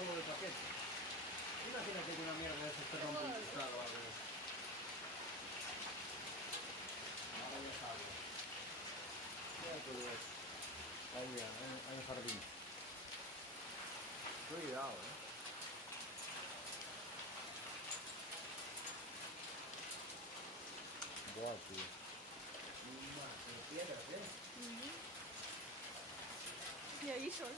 nuevo de paquete. Imagínate que una mierda de eso te rompe un cristal o algo de eso. Ahora ya sabes. Mira todo eso. Ahí en el jardín. Cuidado, Buah, tío. Más, pero piedras, Y ahí son.